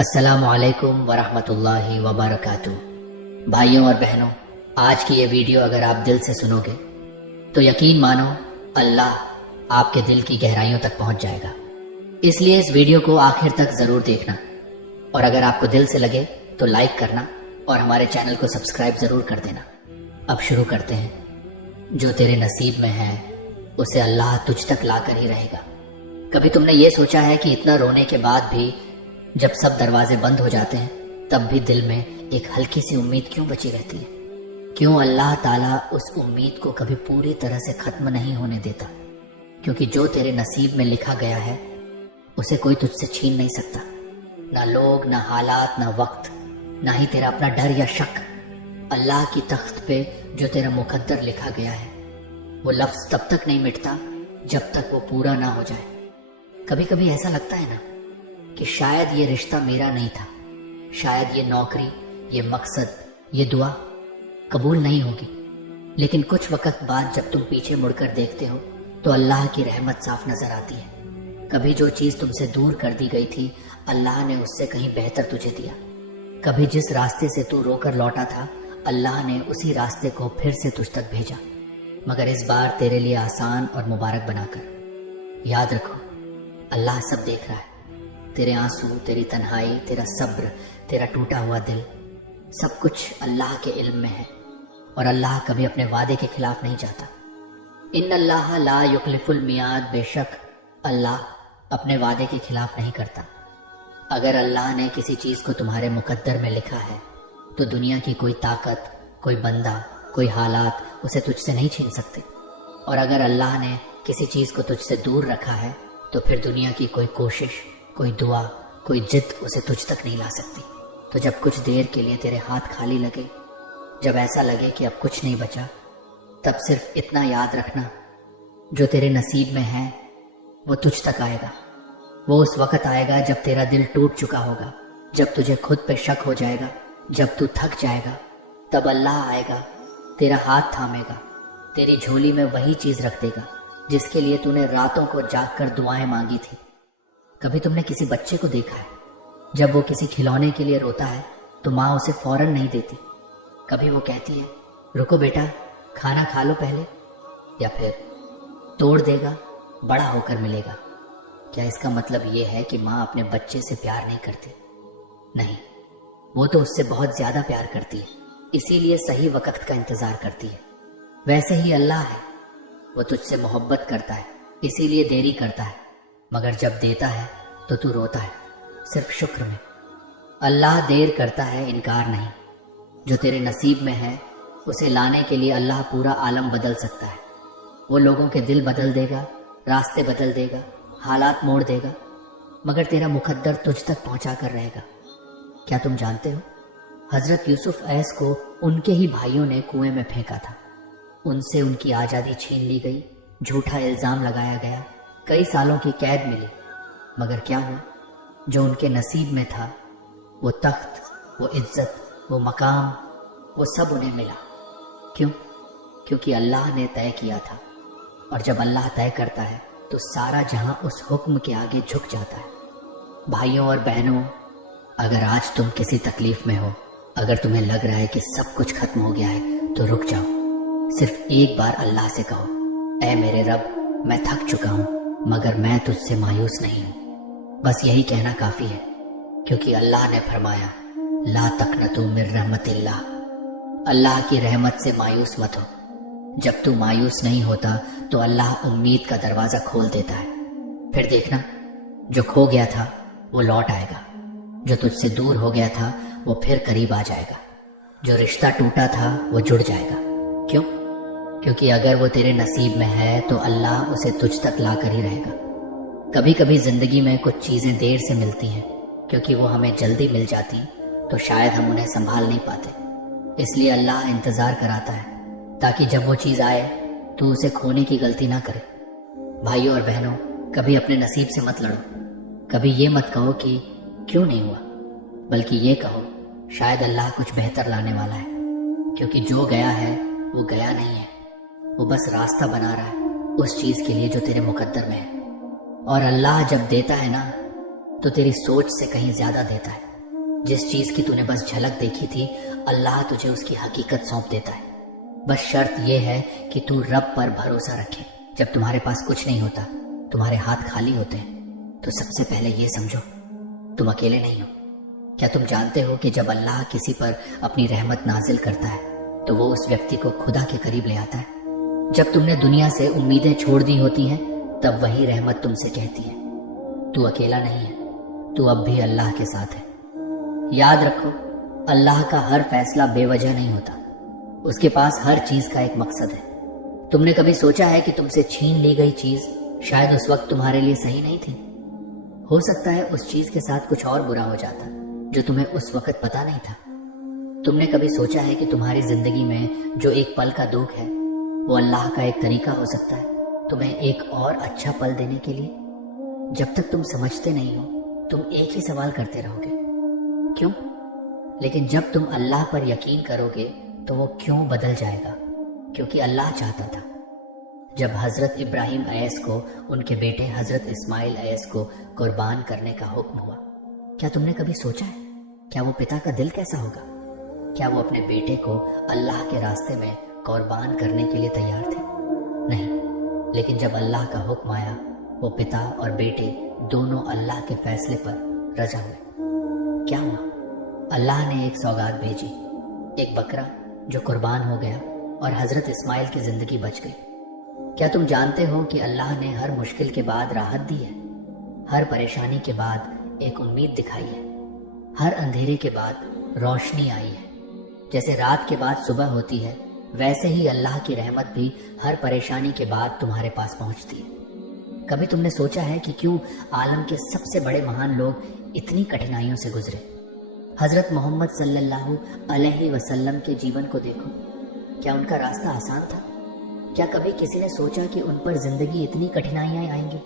السلام علیکم ورحمۃ اللہ وبرکاتہ۔ بھائیوں اور بہنوں، آج کی یہ ویڈیو اگر آپ دل سے سنو گے تو یقین مانو اللہ آپ کے دل کی گہرائیوں تک پہنچ جائے گا۔ اس لیے اس ویڈیو کو آخر تک ضرور دیکھنا، اور اگر آپ کو دل سے لگے تو لائک کرنا اور ہمارے چینل کو سبسکرائب ضرور کر دینا۔ اب شروع کرتے ہیں۔ جو تیرے نصیب میں ہے اسے اللہ تجھ تک لا کر ہی رہے گا۔ کبھی تم نے یہ سوچا ہے کہ اتنا رونے کے بعد بھی جب سب دروازے بند ہو جاتے ہیں تب بھی دل میں ایک ہلکی سی امید کیوں بچی رہتی ہے؟ کیوں اللہ تعالیٰ اس امید کو کبھی پوری طرح سے ختم نہیں ہونے دیتا؟ کیونکہ جو تیرے نصیب میں لکھا گیا ہے اسے کوئی تجھ سے چھین نہیں سکتا، نہ لوگ، نہ حالات، نہ وقت، نہ ہی تیرا اپنا ڈر یا شک۔ اللہ کی تخت پہ جو تیرا مقدر لکھا گیا ہے وہ لفظ تب تک نہیں مٹتا جب تک وہ پورا نہ ہو جائے۔ کبھی کبھی ایسا لگتا ہے نا کہ شاید یہ رشتہ میرا نہیں تھا، شاید یہ نوکری، یہ مقصد، یہ دعا قبول نہیں ہوگی، لیکن کچھ وقت بعد جب تم پیچھے مڑ کر دیکھتے ہو تو اللہ کی رحمت صاف نظر آتی ہے۔ کبھی جو چیز تم سے دور کر دی گئی تھی اللہ نے اس سے کہیں بہتر تجھے دیا۔ کبھی جس راستے سے تو رو کر لوٹا تھا اللہ نے اسی راستے کو پھر سے تجھ تک بھیجا، مگر اس بار تیرے لیے آسان اور مبارک بنا کر۔ یاد رکھو اللہ سب دیکھ رہا ہے، تیرے آنسو، تیری تنہائی، تیرا صبر، تیرا ٹوٹا ہوا دل، سب کچھ اللہ کے علم میں ہے، اور اللہ کبھی اپنے وعدے کے خلاف نہیں جاتا۔ ان اللہ لا یخلف المیعاد، بے شک اللہ اپنے وعدے کے خلاف نہیں کرتا۔ اگر اللہ نے کسی چیز کو تمہارے مقدر میں لکھا ہے تو دنیا کی کوئی طاقت، کوئی بندہ، کوئی حالات اسے تجھ سے نہیں چھین سکتے، اور اگر اللہ نے کسی چیز کو تجھ سے دور رکھا ہے تو پھر دنیا کی کوئی کوشش، کوئی دعا، کوئی جد اسے تجھ تک نہیں لا سکتی۔ تو جب کچھ دیر کے لیے تیرے ہاتھ خالی لگے، جب ایسا لگے کہ اب کچھ نہیں بچا، تب صرف اتنا یاد رکھنا، جو تیرے نصیب میں ہے وہ تجھ تک آئے گا۔ وہ اس وقت آئے گا جب تیرا دل ٹوٹ چکا ہوگا، جب تجھے خود پہ شک ہو جائے گا، جب تو تھک جائے گا، تب اللہ آئے گا، تیرا ہاتھ تھامے گا، تیری جھولی میں وہی چیز رکھ دے گا جس کے لیے تو نے راتوں کو جاگ کر دعائیں مانگی تھی۔ کبھی تم نے کسی بچے کو دیکھا ہے جب وہ کسی کھلونے کے لیے روتا ہے تو ماں اسے فوراً نہیں دیتی؟ کبھی وہ کہتی ہے رکو بیٹا کھانا کھا لو پہلے، یا پھر توڑ دے گا بڑا ہو کر ملے گا۔ کیا اس کا مطلب یہ ہے کہ ماں اپنے بچے سے پیار نہیں کرتی؟ نہیں، وہ تو اس سے بہت زیادہ پیار کرتی ہے، اسی لیے صحیح وقت کا انتظار کرتی ہے۔ ویسے ہی اللہ ہے، وہ تجھ سے محبت کرتا ہے، اسی لیے دیری کرتا ہے، مگر جب دیتا ہے تو تو روتا ہے صرف شکر میں۔ اللہ دیر کرتا ہے، انکار نہیں۔ جو تیرے نصیب میں ہے اسے لانے کے لیے اللہ پورا عالم بدل سکتا ہے۔ وہ لوگوں کے دل بدل دے گا، راستے بدل دے گا، حالات موڑ دے گا، مگر تیرا مقدر تجھ تک پہنچا کر رہے گا۔ کیا تم جانتے ہو حضرت یوسف عیس کو ان کے ہی بھائیوں نے کنویں میں پھینکا تھا، ان سے ان کی آزادی چھین لی گئی، جھوٹا الزام لگایا گیا، کئی سالوں کی قید ملی، مگر کیا ہوا؟ جو ان کے نصیب میں تھا، وہ تخت، وہ عزت، وہ مقام، وہ سب انہیں ملا۔ کیوں؟ کیونکہ اللہ نے طے کیا تھا، اور جب اللہ طے کرتا ہے تو سارا جہاں اس حکم کے آگے جھک جاتا ہے۔ بھائیوں اور بہنوں، اگر آج تم کسی تکلیف میں ہو، اگر تمہیں لگ رہا ہے کہ سب کچھ ختم ہو گیا ہے، تو رک جاؤ، صرف ایک بار اللہ سے کہو اے میرے رب میں تھک چکا ہوں مگر میں تجھ سے مایوس نہیں ہوں۔ بس یہی کہنا کافی ہے، کیونکہ اللہ نے فرمایا لا تقنطوا من رحمت اللہ، اللہ کی رحمت سے مایوس مت ہو۔ جب تو مایوس نہیں ہوتا تو اللہ امید کا دروازہ کھول دیتا ہے۔ پھر دیکھنا جو کھو گیا تھا وہ لوٹ آئے گا، جو تجھ سے دور ہو گیا تھا وہ پھر قریب آ جائے گا، جو رشتہ ٹوٹا تھا وہ جڑ جائے گا۔ کیوں؟ کیونکہ اگر وہ تیرے نصیب میں ہے تو اللہ اسے تجھ تک لا کر ہی رہے گا۔ کبھی کبھی زندگی میں کچھ چیزیں دیر سے ملتی ہیں، کیونکہ وہ ہمیں جلدی مل جاتی تو شاید ہم انہیں سنبھال نہیں پاتے، اس لیے اللہ انتظار کراتا ہے تاکہ جب وہ چیز آئے تو اسے کھونے کی غلطی نہ کرے۔ بھائیوں اور بہنوں، کبھی اپنے نصیب سے مت لڑو، کبھی یہ مت کہو کہ کیوں نہیں ہوا، بلکہ یہ کہو شاید اللہ کچھ بہتر لانے والا ہے، کیونکہ جو گیا ہے وہ گیا نہیں ہے، وہ بس راستہ بنا رہا ہے اس چیز کے لیے جو تیرے مقدر میں ہے۔ اور اللہ جب دیتا ہے نا تو تیری سوچ سے کہیں زیادہ دیتا ہے۔ जिस चीज की तूने बस झलक देखी थी, अल्लाह तुझे उसकी हकीकत सौंप देता है। बस शर्त यह है कि तू रब पर भरोसा रखे। जब तुम्हारे पास कुछ नहीं होता, तुम्हारे हाथ खाली होते हैं, तो सबसे पहले ये समझो तुम अकेले नहीं हो। क्या तुम जानते हो कि जब अल्लाह किसी पर अपनी रहमत नाजिल करता है तो वो उस व्यक्ति को खुदा के करीब ले आता है। जब तुमने दुनिया से उम्मीदें छोड़ दी होती हैं, तब वही रहमत तुमसे कहती है तू अकेला नहीं है, तू अब भी अल्लाह के साथ है। याद रखो, अल्लाह का हर फैसला बेवजह नहीं होता। उसके पास हर चीज का एक मकसद है। तुमने कभी सोचा है कि तुमसे छीन ली गई चीज शायद उस वक्त तुम्हारे लिए सही नहीं थी? हो सकता है उस चीज के साथ कुछ और बुरा हो जाता जो तुम्हें उस वक्त पता नहीं था। तुमने कभी सोचा है कि तुम्हारी जिंदगी में जो एक पल का दुख है वो अल्लाह का एक तरीका हो सकता है तुम्हें एक और अच्छा पल देने के लिए? जब तक तुम समझते नहीं हो, तुम एक ही सवाल करते रहोगे, क्यों? लेकिन जब तुम अल्लाह पर यकीन करोगे तो वो क्यों बदल जाएगा, क्योंकि अल्लाह चाहता था। जब हजरत इब्राहिम अलैहिस को उनके बेटे हजरत इस्माइल अलैहिस को कुर्बान करने का हुक्म हुआ, क्या तुमने कभी सोचा है क्या वो पिता का दिल कैसा होगा? क्या वो अपने बेटे को अल्लाह के रास्ते में कुर्बान करने के लिए तैयार थे? नहीं, लेकिन जब अल्लाह का हुक्म आया, वो पिता और बेटे दोनों अल्लाह के फैसले पर रजा हुए। क्या हुआ? अल्लाह ने एक सौगात भेजी, एक बकरा जो कुर्बान हो गया और हजरत इस्माइल की जिंदगी बच गई। क्या तुम जानते हो कि अल्लाह ने हर मुश्किल के बाद राहत दी है, हर परेशानी के बाद एक उम्मीद दिखाई है, हर अंधेरे के बाद रोशनी आई है। जैसे रात के बाद सुबह होती है, वैसे ही अल्लाह की रहमत भी हर परेशानी के बाद तुम्हारे पास पहुंचती है। कभी तुमने सोचा है कि क्यों आलम के सबसे बड़े महान लोग इतनी कठिनाइयों से गुजरे? हजरत मोहम्मद सल्लल्लाहु अलैहि वसल्लम के जीवन को देखो, क्या उनका रास्ता आसान था? क्या कभी किसी ने सोचा कि उन पर जिंदगी इतनी कठिनाइयां आएंगी?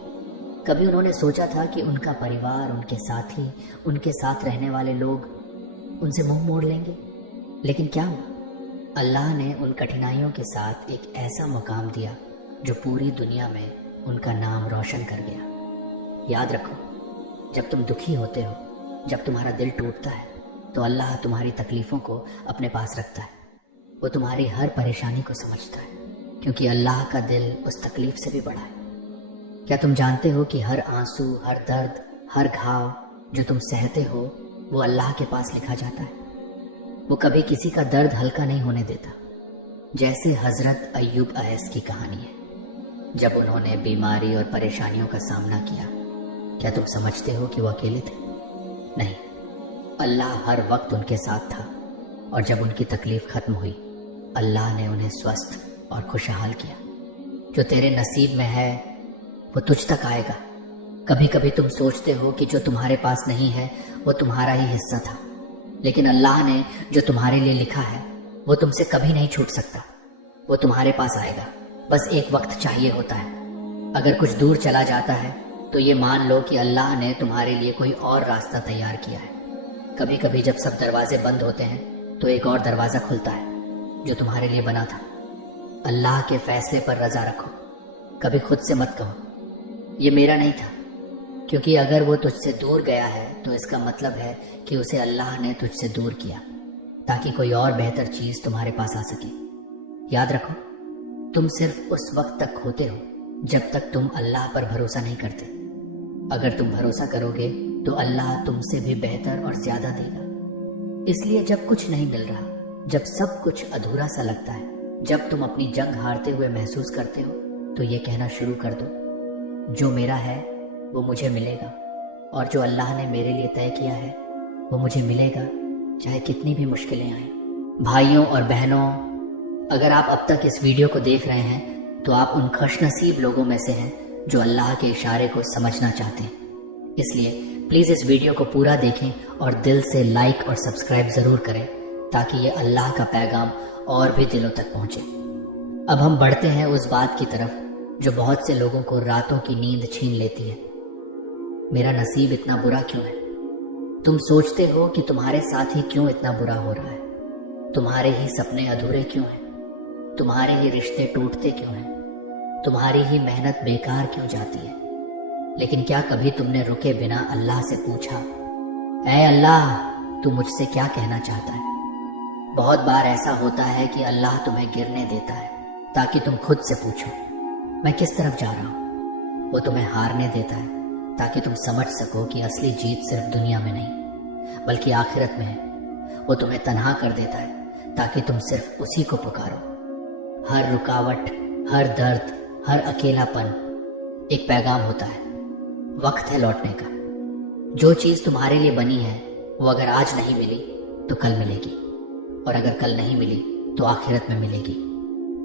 कभी उन्होंने सोचा था कि उनका परिवार, उनके साथी, उनके साथ रहने वाले लोग उनसे मुंह मोड़ लेंगे? लेकिन क्या हुआ? अल्लाह ने उन कठिनाइयों के साथ एक ऐसा मुकाम दिया जो पूरी दुनिया में उनका नाम रोशन कर गया। याद रखो, जब तुम दुखी होते हो, जब तुम्हारा दिल टूटता है, तो अल्लाह तुम्हारी तकलीफों को अपने पास रखता है। वो तुम्हारी हर परेशानी को समझता है, क्योंकि अल्लाह का दिल उस तकलीफ से भी बड़ा है। क्या तुम जानते हो कि हर आंसू, हर दर्द, हर घाव जो तुम सहते हो, वो अल्लाह के पास लिखा जाता है। वो कभी किसी का दर्द हल्का नहीं होने देता। जैसे हजरत अय्यूब अलैहिस की कहानी है, जब उन्होंने बीमारी और परेशानियों का सामना किया। क्या तुम समझते हो कि वो अकेले थे? नहीं, अल्लाह हर वक्त उनके साथ था, और जब उनकी तकलीफ खत्म हुई, अल्लाह ने उन्हें स्वस्थ और खुशहाल किया। जो तेरे नसीब में है वो तुझ तक आएगा। कभी कभी तुम सोचते हो कि जो तुम्हारे पास नहीं है वो तुम्हारा ही हिस्सा था, लेकिन अल्लाह ने जो तुम्हारे लिए लिखा है वो तुमसे कभी नहीं छूट सकता। वो तुम्हारे पास आएगा, बस एक वक्त चाहिए होता है। अगर कुछ दूर चला जाता है तो ये मान लो कि अल्लाह ने तुम्हारे लिए कोई और रास्ता तैयार किया है। कभी कभी जब सब दरवाजे बंद होते हैं तो एक और दरवाजा खुलता है जो तुम्हारे लिए बना था। अल्लाह के फैसले पर रजा रखो। कभी खुद से मत कहो ये मेरा नहीं था, क्योंकि अगर वो तुझसे दूर गया है तो इसका मतलब है कि उसे अल्लाह ने तुझसे दूर किया ताकि कोई और बेहतर चीज तुम्हारे पास आ सके। याद रखो, तुम सिर्फ उस वक्त तक होते हो जब तक तुम अल्लाह पर भरोसा नहीं करते। अगर तुम भरोसा करोगे तो अल्लाह तुमसे भी बेहतर और ज्यादा देगा। इसलिए जब कुछ नहीं मिल रहा, जब सब कुछ अधूरा सा लगता है, जब तुम अपनी जंग हारते हुए महसूस करते हो, तो ये कहना शुरू कर दो, जो मेरा है वो मुझे मिलेगा, और जो अल्लाह ने मेरे लिए तय किया है वो मुझे मिलेगा, चाहे कितनी भी मुश्किलें आएं। भाइयों और बहनों, अगर आप अब तक इस वीडियो को देख रहे हैं तो आप उन खुशनसीब लोगों में से हैं जो अल्लाह के इशारे को समझना चाहते हैं। इसलिए प्लीज इस वीडियो को पूरा देखें और दिल से लाइक और सब्सक्राइब जरूर करें ताकि ये अल्लाह का पैगाम और भी दिलों तक पहुंचे। अब हम बढ़ते हैं उस बात की तरफ जो बहुत से लोगों को रातों की नींद छीन लेती है। मेरा नसीब इतना बुरा क्यों है? तुम सोचते हो कि तुम्हारे साथ ही क्यों इतना बुरा हो रहा है? तुम्हारे ही सपने अधूरे क्यों हैं? तुम्हारे ही रिश्ते टूटते क्यों हैं? तुम्हारी ही मेहनत बेकार क्यों जाती है? लेकिन क्या कभी तुमने रुके बिना अल्लाह से पूछा, ऐ अल्लाह, तू मुझसे क्या कहना चाहता है। बहुत बार ऐसा होता है कि अल्लाह तुम्हें गिरने देता है ताकि तुम खुद से पूछो मैं किस तरफ जा रहा हूँ। वो तुम्हें हारने देता है ताकि तुम समझ सको कि असली जीत सिर्फ दुनिया में नहीं बल्कि आखिरत में है। वो तुम्हें तन्हा कर देता है ताकि तुम सिर्फ उसी को पुकारो। हर रुकावट, हर दर्द, हर अकेलापन एक पैगाम होता है। वक्त है लौटने का। जो चीज तुम्हारे लिए बनी है वो अगर आज नहीं मिली तो कल मिलेगी, और अगर कल नहीं मिली तो आखिरत में मिलेगी।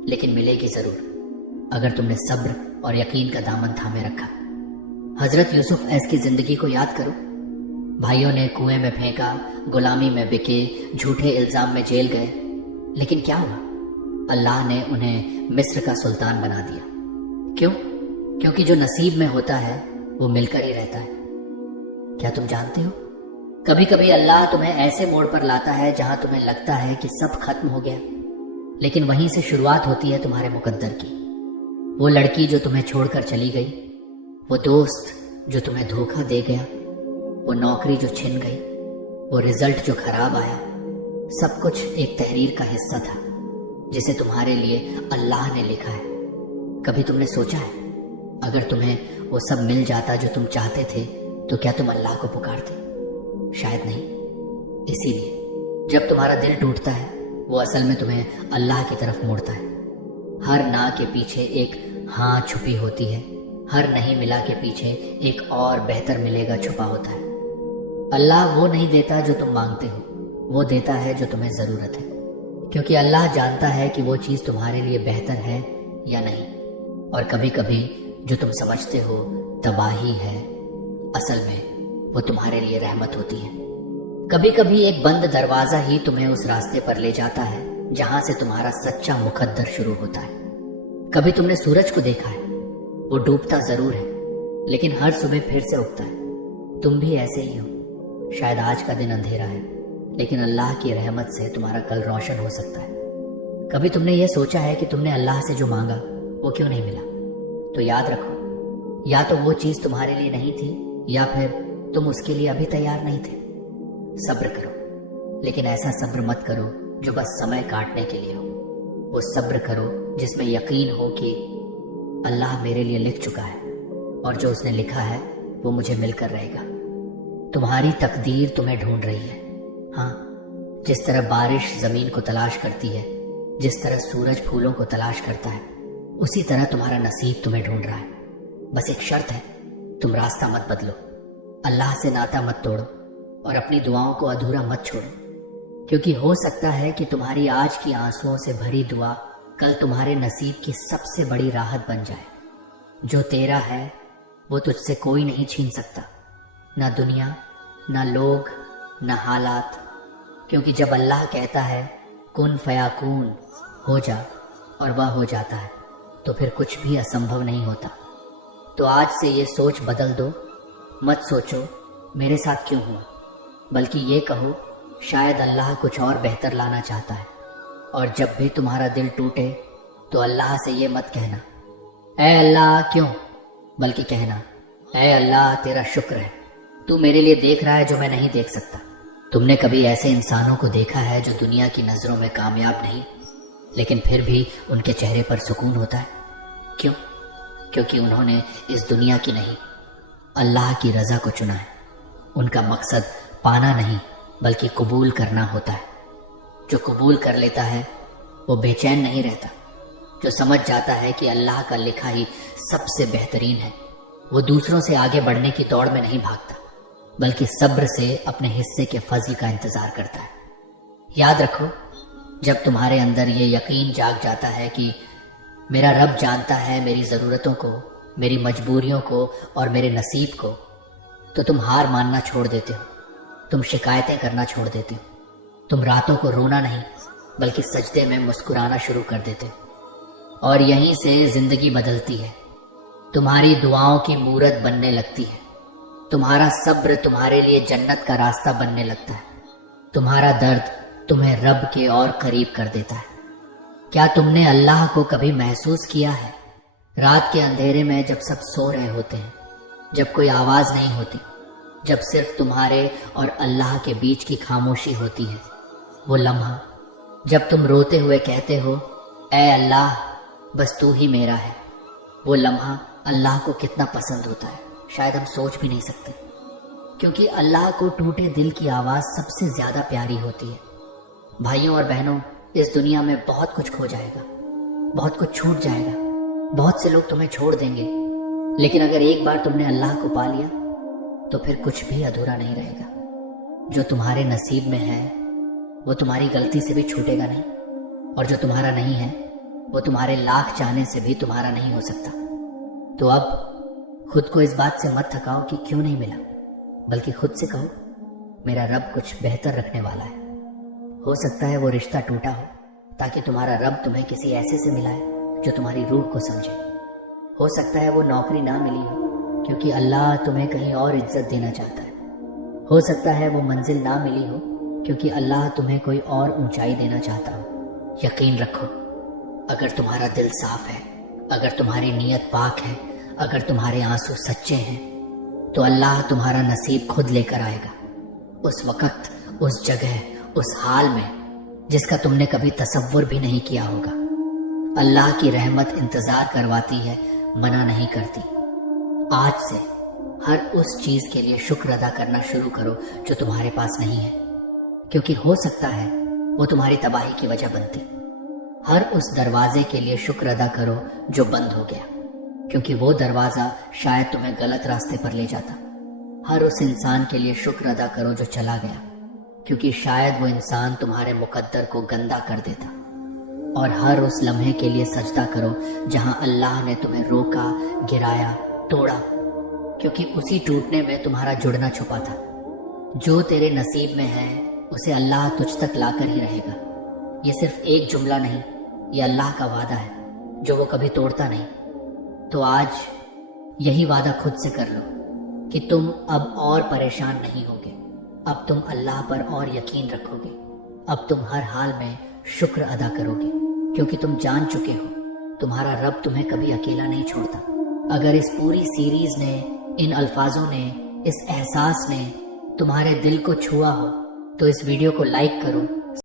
लेकिन मिलेगी जरूर अगर तुमने सब्र और यकीन का दामन थामे रखा। हजरत यूसुफ ऐस की जिंदगी को याद करो। भाइयों ने कुएं में फेंका, गुलामी में बिके, झूठे इल्जाम में जेल गए, लेकिन क्या हुआ? अल्लाह ने उन्हें मिस्र का सुल्तान बना दिया। क्यों? क्योंकि जो नसीब में होता है वो मिलकर ही रहता है। क्या तुम जानते हो, कभी कभी अल्लाह तुम्हें ऐसे मोड़ पर लाता है जहां तुम्हें लगता है कि सब खत्म हो गया, लेकिन वहीं से शुरुआत होती है तुम्हारे मुकद्दर की। वो लड़की जो तुम्हें छोड़कर चली गई, वो दोस्त जो तुम्हें धोखा दे गया, वो नौकरी जो छिन गई, वो रिजल्ट जो खराब आया, सब कुछ एक तहरीर का हिस्सा था जिसे तुम्हारे लिए अल्लाह ने लिखा है। कभी तुमने सोचा है अगर तुम्हें वो सब मिल जाता जो तुम चाहते थे तो क्या तुम अल्लाह को पुकारते? शायद नहीं। इसीलिए जब तुम्हारा दिल टूटता है वो असल में तुम्हें अल्लाह की तरफ मोड़ता है। हर ना के पीछे एक हाँ छुपी होती है, हर नहीं मिला के पीछे एक और बेहतर मिलेगा छुपा होता है। अल्लाह वो नहीं देता जो तुम मांगते हो, वो देता है जो तुम्हें जरूरत है, क्योंकि अल्लाह जानता है कि वो चीज तुम्हारे लिए बेहतर है या नहीं। और कभी कभी जो तुम समझते हो तबाही है, असल में वो तुम्हारे लिए रहमत होती है। कभी कभी एक बंद दरवाजा ही तुम्हें उस रास्ते पर ले जाता है जहां से तुम्हारा सच्चा मुकद्दर शुरू होता है। कभी तुमने सूरज को देखा है, वो डूबता जरूर है लेकिन हर सुबह फिर से उगता है। तुम भी ऐसे ही हो। शायद आज का दिन अंधेरा है लेकिन अल्लाह की रहमत से तुम्हारा कल रोशन हो सकता है। कभी तुमने ये सोचा है कि तुमने अल्लाह से जो मांगा वो क्यों नहीं मिला? तो याद रखो, या तो वो चीज तुम्हारे लिए नहीं थी या फिर तुम उसके लिए अभी तैयार नहीं थे। सब्र करो, लेकिन ऐसा सब्र मत करो जो बस समय काटने के लिए हो। वो सब्र करो जिसमें यकीन हो कि अल्लाह मेरे लिए लिख चुका है और जो उसने लिखा है वो मुझे मिलकर रहेगा। तुम्हारी तकदीर तुम्हें ढूंढ रही है। हाँ, जिस तरह बारिश जमीन को तलाश करती है, जिस तरह सूरज फूलों को तलाश करता है, उसी तरह तुम्हारा नसीब तुम्हें ढूंढ रहा है। बस एक शर्त है, तुम रास्ता मत बदलो, अल्लाह से नाता मत तोड़ो और अपनी दुआओं को अधूरा मत छोड़ो, क्योंकि हो सकता है कि तुम्हारी आज की आंसुओं से भरी दुआ कल तुम्हारे नसीब की सबसे बड़ी राहत बन जाए। जो तेरा है वो तुझसे कोई नहीं छीन सकता, ना दुनिया, ना लोग, ना हालात, क्योंकि जब अल्लाह कहता है कुन फयाकून, हो जा, और वह हो जाता है, तो फिर कुछ भी असंभव नहीं होता। तो आज से ये सोच बदल दो। मत सोचो मेरे साथ क्यों हुआ, बल्कि ये कहो शायद अल्लाह कुछ और बेहतर लाना चाहता है। और जब भी तुम्हारा दिल टूटे तो अल्लाह से ये मत कहना ऐ अल्लाह क्यों, बल्कि कहना ऐ अल्लाह तेरा शुक्र है, तू मेरे लिए देख रहा है जो मैं नहीं देख सकता। तुमने कभी ऐसे इंसानों को देखा है जो दुनिया की नजरों में कामयाब नहीं, लेकिन फिर भी उनके चेहरे पर सुकून होता है? क्यों? क्योंकि उन्होंने इस दुनिया की नहीं, अल्लाह की रजा को चुना है। उनका मकसद पाना नहीं बल्कि कबूल करना होता है। जो कबूल कर लेता है वो बेचैन नहीं रहता। जो समझ जाता है कि अल्लाह का लिखा ही सबसे बेहतरीन है, वो दूसरों से आगे बढ़ने की दौड़ में नहीं भागता, बल्कि सब्र से अपने हिस्से के फजल का इंतजार करता है। याद रखो, जब तुम्हारे अंदर ये यकीन जाग जाता है कि मेरा रब जानता है मेरी ज़रूरतों को, मेरी मजबूरियों को और मेरे नसीब को, तो तुम हार मानना छोड़ देते हो, तुम शिकायतें करना छोड़ देते हो, तुम रातों को रोना नहीं बल्कि सजदे में मुस्कुराना शुरू कर देते हो। और यहीं से जिंदगी बदलती है, तुम्हारी दुआओं की मूरत बनने लगती है, तुम्हारा सब्र तुम्हारे लिए जन्नत का रास्ता बनने लगता है, तुम्हारा दर्द तुम्हें रब के और करीब कर देता है। क्या तुमने अल्लाह को कभी महसूस किया है रात के अंधेरे में, जब सब सो रहे होते हैं, जब कोई आवाज नहीं होती, जब सिर्फ तुम्हारे और अल्लाह के बीच की खामोशी होती है, वो लम्हा जब तुम रोते हुए कहते हो ऐ अल्लाह बस तू ही मेरा है, वो लम्हा अल्लाह को कितना पसंद होता है शायद हम सोच भी नहीं सकते, क्योंकि अल्लाह को टूटे दिल की आवाज़ सबसे ज़्यादा प्यारी होती है। भाइयों और बहनों, इस दुनिया में बहुत कुछ खो जाएगा, बहुत कुछ छूट जाएगा, बहुत से लोग तुम्हें छोड़ देंगे, लेकिन अगर एक बार तुमने अल्लाह को पा लिया तो फिर कुछ भी अधूरा नहीं रहेगा। जो तुम्हारे नसीब में है वो तुम्हारी गलती से भी छूटेगा नहीं, और जो तुम्हारा नहीं है वो तुम्हारे लाख चाहने से भी तुम्हारा नहीं हो सकता। तो अब खुद को इस बात से मत थकाओ कि क्यों नहीं मिला, बल्कि खुद से कहो मेरा रब कुछ बेहतर रखने वाला है। हो सकता है वो रिश्ता टूटा हो ताकि तुम्हारा रब तुम्हें किसी ऐसे से मिलाए जो तुम्हारी रूह को समझे। हो सकता है वो नौकरी ना मिली हो क्योंकि अल्लाह तुम्हें कहीं और इज्जत देना चाहता है। हो सकता है वो मंजिल ना मिली हो क्योंकि अल्लाह तुम्हें कोई और ऊंचाई देना चाहता हो। यकीन रखो, अगर तुम्हारा दिल साफ है, अगर तुम्हारी नीयत पाक है, अगर तुम्हारे आंसू सच्चे हैं, तो अल्लाह तुम्हारा नसीब खुद लेकर आएगा, उस वक्त, उस जगह, उस हाल में जिसका तुमने कभी तसव्वुर भी नहीं किया होगा। अल्लाह की रहमत इंतजार करवाती है, मना नहीं करती। आज से हर उस चीज के लिए शुक्र अदा करना शुरू करो जो तुम्हारे पास नहीं है, क्योंकि हो सकता है वो तुम्हारी तबाही की वजह बनती। हर उस दरवाजे के लिए शुक्र अदा करो जो बंद हो गया, क्योंकि वो दरवाजा शायद तुम्हें गलत रास्ते पर ले जाता। हर उस इंसान के लिए शुक्र अदा करो जो चला गया, क्योंकि शायद वो इंसान तुम्हारे मुकद्दर को गंदा कर देता। और हर उस लम्हे के लिए सजदा करो जहां अल्लाह ने तुम्हें रोका, गिराया, तोड़ा, क्योंकि उसी टूटने में तुम्हारा जुड़ना छुपा था। जो तेरे नसीब में है उसे अल्लाह तुझ तक लाकर ही रहेगा। ये सिर्फ एक जुमला नहीं, ये अल्लाह का वादा है जो वो कभी तोड़ता नहीं। तो आज यही वादा खुद से कर लो कि तुम अब और परेशान नहीं होगे, अब तुम अल्लाह पर और यकीन रखोगे, अब तुम हर हाल में शुक्र अदा करोगे, क्योंकि तुम जान चुके हो तुम्हारा रब तुम्हें कभी अकेला नहीं छोड़ता। अगर इस पूरी सीरीज ने, इन अल्फाजों ने, इस एहसास ने तुम्हारे दिल को छुआ हो तो इस वीडियो को लाइक करो,